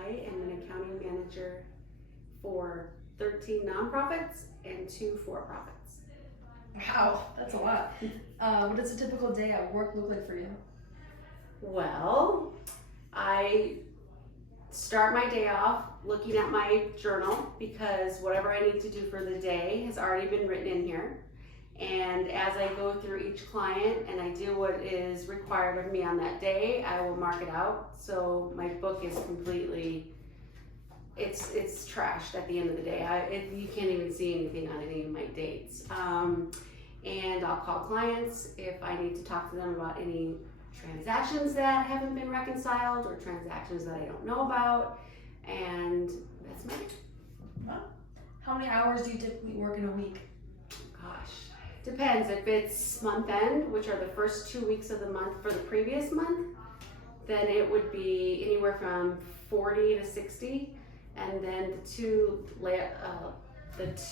I am an accounting manager for 13 nonprofits and 2 for-profits. Wow, that's a lot. What does a typical day at work look like for you? Well, I start my day off looking at my journal because whatever I need to do for the day has already been written in here. And as I go through each client and I do what is required of me on that day, I will mark it out. So my book is completely, it's trashed at the end of the day. You can't even see anything on any of my dates. And I'll call clients if I need to talk to them about any transactions that haven't been reconciled or transactions that I don't know about. And that's my day. Wow. How many hours do you typically work in a week? Gosh. Depends. If it's month end, which are the first 2 weeks of the month for the previous month, then it would be anywhere from 40 to 60. And then the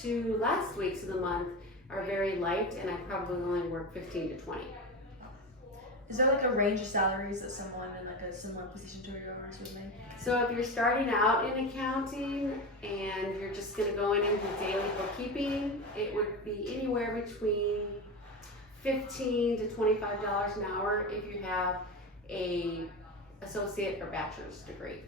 two last weeks of the month are very light, and I probably only work 15 to 20. Is there like a range of salaries that someone in like a similar position to yours would make? So if you're starting out in accounting and you're just going to go in and do daily bookkeeping, it would be anywhere between $15 to $25 an hour if you have a associate or bachelor's degree.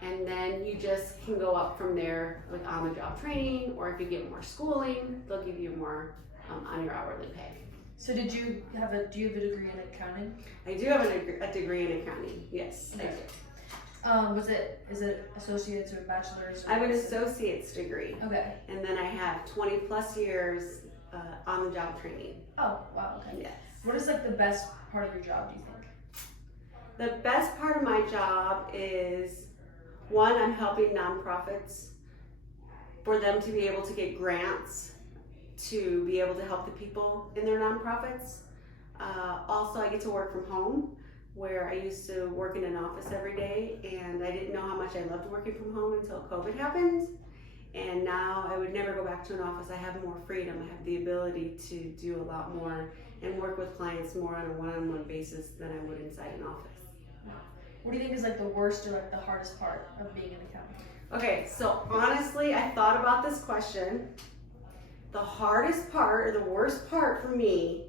And then you just can go up from there with on-the-job training, or if you get more schooling, they'll give you more on your hourly pay. So do you have a degree in accounting? I do have a degree in accounting, yes, I do. Is it associates or bachelor's? Or I have an associate's degree. Okay. And then I have 20 plus years on the job training. Oh, wow, okay. Yes. What is like the best part of your job, do you think? The best part of my job is, one, I'm helping nonprofits for them to be able to get grants to be able to help the people in their nonprofits. Also, I get to work from home, where I used to work in an office every day, and I didn't know how much I loved working from home until COVID happened. And now I would never go back to an office. I have more freedom. I have the ability to do a lot more and work with clients more on a one-on-one basis than I would inside an office. What do you think is like the worst or like the hardest part of being an accountant? Okay, so honestly, I thought about this question. The hardest part or the worst part for me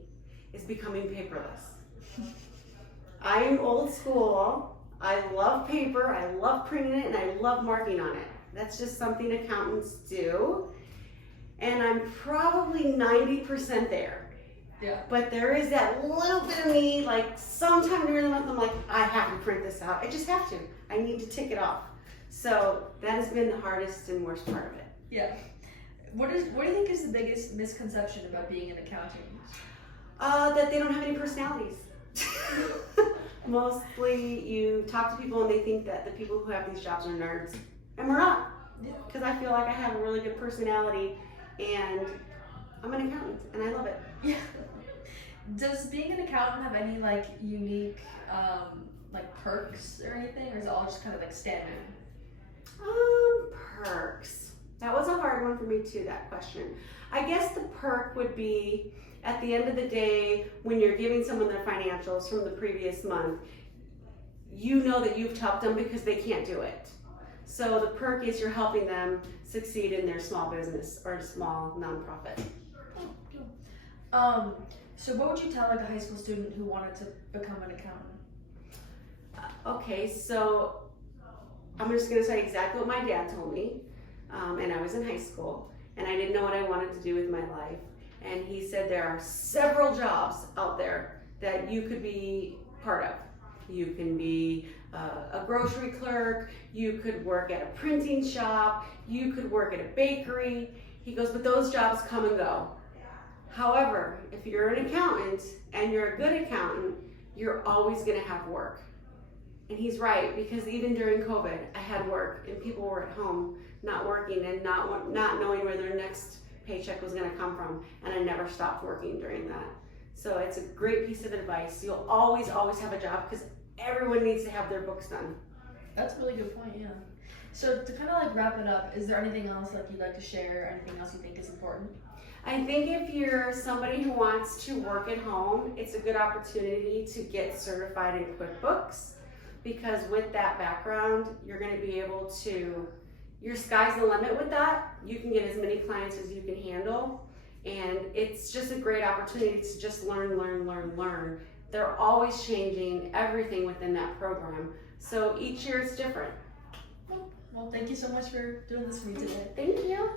is becoming paperless. I am old school. I love paper, I love printing it, and I love marking on it. That's just something accountants do. And I'm probably 90% there. Yeah. But there is that little bit of me, like sometime during the month, I'm like, I have to print this out. I just have to. I need to tick it off. So that has been the hardest and worst part of it. Yeah. What do you think is the biggest misconception about being an accountant? That they don't have any personalities. Mostly you talk to people and they think that the people who have these jobs are nerds. And we're not. Because I feel like I have a really good personality and I'm an accountant and I love it. Yeah. Does being an accountant have any like unique like perks or anything, or is it all just kind of like standard? Perks. That was a hard one for me too, that question. I guess the perk would be at the end of the day when you're giving someone their financials from the previous month, you know that you've helped them because they can't do it. So the perk is you're helping them succeed in their small business or small nonprofit. So what would you tell like a high school student who wanted to become an accountant? Okay, so I'm just gonna say exactly what my dad told me. And I was in high school and I didn't know what I wanted to do with my life. And he said there are several jobs out there that you could be part of. You can be a grocery clerk, you could work at a printing shop, you could work at a bakery. He goes, but those jobs come and go. However, if you're an accountant and you're a good accountant, you're always gonna have work. And he's right, because even during COVID, I had work and people were at home not working and not knowing where their next paycheck was gonna come from. And I never stopped working during that. So it's a great piece of advice. You'll always have a job because everyone needs to have their books done. That's a really good point, yeah. So to kind of like wrap it up, is there anything else like you'd like to share, or anything else you think is important? I think if you're somebody who wants to work at home, it's a good opportunity to get certified in QuickBooks. because with that background, you're going to be able to, your sky's the limit with that. You can get as many clients as you can handle. And it's just a great opportunity to just learn. They're always changing everything within that program. So each year it's different. Well, thank you so much for doing this for me today. Thank you.